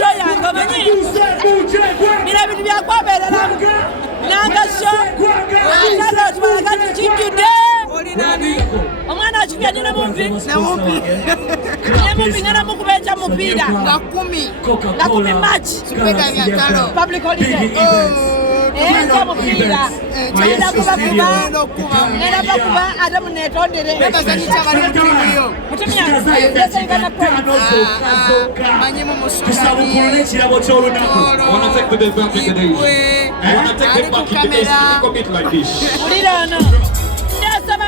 show yange manyi bino bintu byakwabeereramu nanga show atala otubalaga tikijjudde omwana wakipya nina mumpi ngana mukubeja mupiira nga 10 match public holiday Eka mupiira ngenda kubakuba ate munetondere mutumya esengana manyi mumusukabulire ekirabo ky'olunaku mulira ono ndasaba